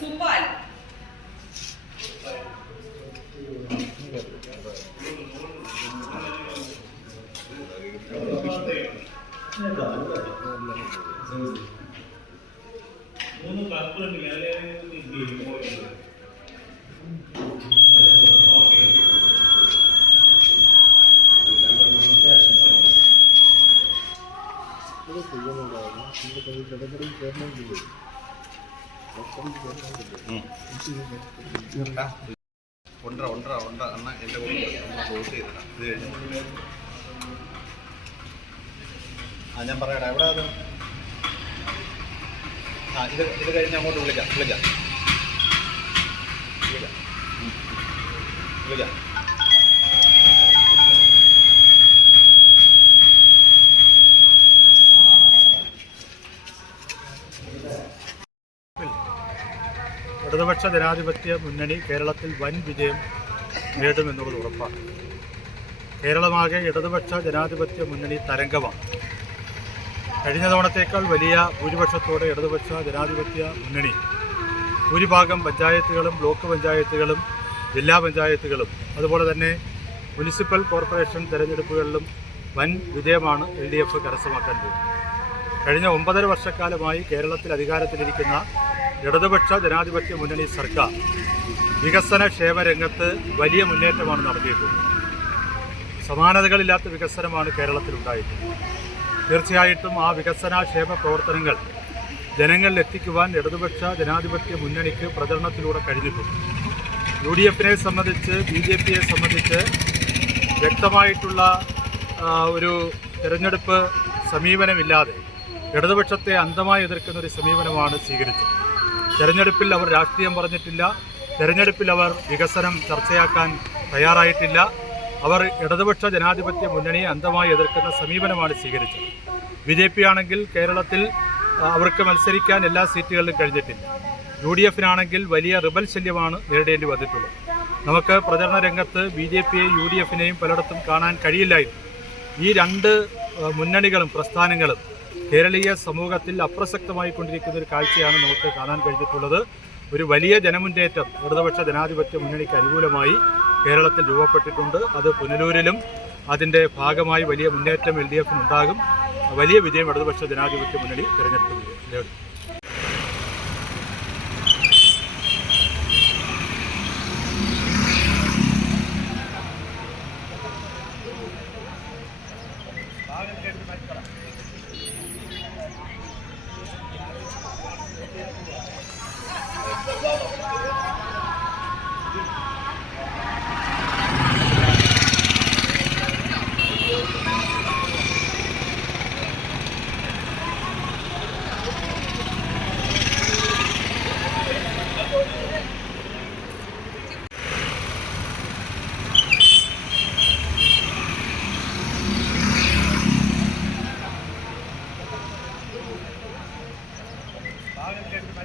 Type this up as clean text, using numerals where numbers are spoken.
സുപാൽ മൂന്ന് കപ്പുണ്ടെങ്കിൽ ഒണ്ട അണ്ണ എൻ്റെ കൂടെ ക്ലോസ് ചെയ്തിടാം. ഇത് കഴിഞ്ഞു ഞാൻ പറയടാ എവിടെ അത് ഇത് കഴിഞ്ഞ് അങ്ങോട്ട് വിളിക്കാം. ഇടതുപക്ഷ ജനാധിപത്യ മുന്നണി കേരളത്തിൽ വൻ വിജയം നേടുമെന്നുള്ളത് ഉറപ്പാണ്. കേരളമാകെ ഇടതുപക്ഷ ജനാധിപത്യ മുന്നണി തരംഗമാണ്. കഴിഞ്ഞ തവണത്തേക്കാൾ വലിയ ഭൂരിപക്ഷത്തോടെ ഇടതുപക്ഷ ജനാധിപത്യ മുന്നണി ഭൂരിഭാഗം പഞ്ചായത്തുകളും ബ്ലോക്ക് പഞ്ചായത്തുകളും ജില്ലാ പഞ്ചായത്തുകളും അതുപോലെ തന്നെ മുനിസിപ്പൽ കോർപ്പറേഷൻ തെരഞ്ഞെടുപ്പുകളിലും വൻ വിജയമാണ് LDF കരസ്ഥമാക്കാൻ പോകുന്നത്. കഴിഞ്ഞ 9.5 വർഷക്കാലമായി കേരളത്തിൽ അധികാരത്തിലിരിക്കുന്ന ഇടതുപക്ഷ ജനാധിപത്യ മുന്നണി സർക്കാർ വികസന ക്ഷേമ രംഗത്ത് വലിയ മുന്നേറ്റമാണ് നടത്തിയിട്ടുള്ളത്. സമാനതകളില്ലാത്ത വികസനമാണ് കേരളത്തിലുണ്ടായിട്ടുള്ളത്. തീർച്ചയായിട്ടും ആ വികസനക്ഷേമ പ്രവർത്തനങ്ങൾ ജനങ്ങളിൽ എത്തിക്കുവാൻ ഇടതുപക്ഷ ജനാധിപത്യ മുന്നണിക്ക് പ്രചരണത്തിലൂടെ കഴിഞ്ഞിട്ടുണ്ട്. UDFനെ സംബന്ധിച്ച് BJPയെ സംബന്ധിച്ച് വ്യക്തമായിട്ടുള്ള ഒരു തിരഞ്ഞെടുപ്പ് സമീപനമില്ലാതെ ഇടതുപക്ഷത്തെ അന്ധമായി എതിർക്കുന്ന ഒരു സമീപനമാണ് സ്വീകരിച്ചത്. തെരഞ്ഞെടുപ്പിൽ അവർ രാഷ്ട്രീയം പറഞ്ഞിട്ടില്ല. തെരഞ്ഞെടുപ്പിൽ അവർ വികസനം ചർച്ചയാക്കാൻ തയ്യാറായിട്ടില്ല. അവർ ഇടതുപക്ഷ ജനാധിപത്യ മുന്നണിയെ അന്ധമായി എതിർക്കുന്ന സമീപനമാണ് സ്വീകരിച്ചത്. BJP ആണെങ്കിൽ കേരളത്തിൽ അവർക്ക് മത്സരിക്കാൻ എല്ലാ സീറ്റുകളിലും കഴിഞ്ഞിട്ടില്ല. UDFനാണെങ്കിൽ വലിയ റിബൽ ശല്യമാണ് നേരിടേണ്ടി വന്നിട്ടുള്ളത്. നമുക്ക് പ്രചരണ രംഗത്ത് BJPയെയും UDFനെയും പലയിടത്തും കാണാൻ കഴിയില്ലായിരുന്നു. ഈ രണ്ട് മുന്നണികളും പ്രസ്ഥാനങ്ങളും കേരളീയ സമൂഹത്തിൽ അപ്രസക്തമായിക്കൊണ്ടിരിക്കുന്ന ഒരു കാഴ്ചയാണ് നമുക്ക് കാണാൻ കഴിഞ്ഞിട്ടുള്ളത്. ഒരു വലിയ ജനമുന്നേറ്റം ഇടതുപക്ഷ ജനാധിപത്യ മുന്നണിക്ക് അനുകൂലമായി കേരളത്തിൽ രൂപപ്പെട്ടിട്ടുണ്ട്. അത് പുനലൂരിലും അതിൻ്റെ ഭാഗമായി വലിയ മുന്നേറ്റം LDFനുണ്ടാകും. വലിയ വിജയം ഇടതുപക്ഷ ജനാധിപത്യ മുന്നണി തിരഞ്ഞെടുപ്പിൽ നേടും. ഭാഗം കേട്ട്